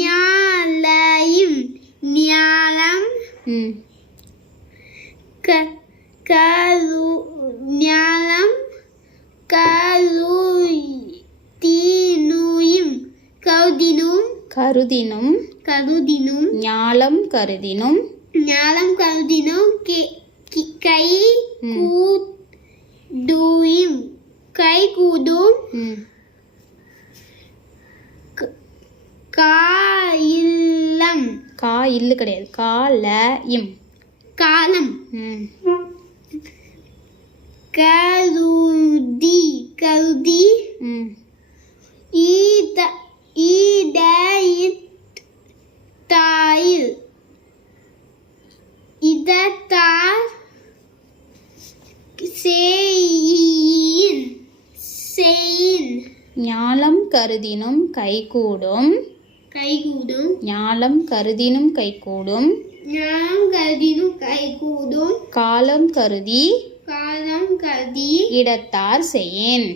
ஞாலயம் ஞாலம் ஞாலம் கருதினும் ஞாலம் கருதினும் கைகூடும் இல்லு கிடையாது காலம் கருதி இதத்தார் செய்யின் ஞாலம் கருதினும் கைகூடும் ஞாலம் கருதினும் கைகூடும் காலம் கருதி இடத்தார் செய்யின்